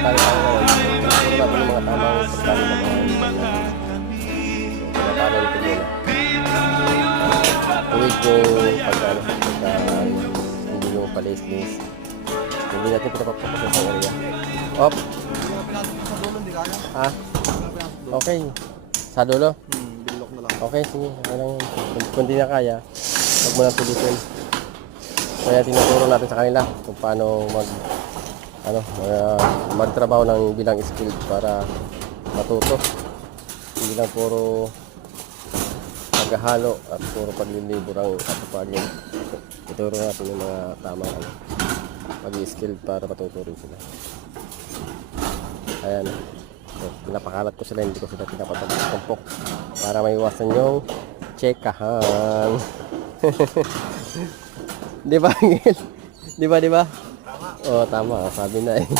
tali tayo ngayon. Puro natin yung mga tamang pagtali ng mga pinatalo nito muna. Tuwid yung pagkano, hindi yung palis-lis. Hindi natin pinapapapasok sa area. Op! Ha? Okay. Sa dulo? Bilok na lang. Okay, sige. Okay lang yun. Kung di na kaya, huwag mo nang pilitin. Kaya tinuturo natin sa kanila kung paano magtrabaho ng bilang skilled para matuto. Hindi lang puro paghahalo at puro paglilibor ang atupagin. Ituro natin yung mga tamang pag-skilled para matuto rin sila. Ayan. So, pinapakalat ko sila, hindi ko sila pinapatagpumpok para maiwasan yung tsekahan. Di ba, Angel? Di ba? Oo, tama. Sabi na eh.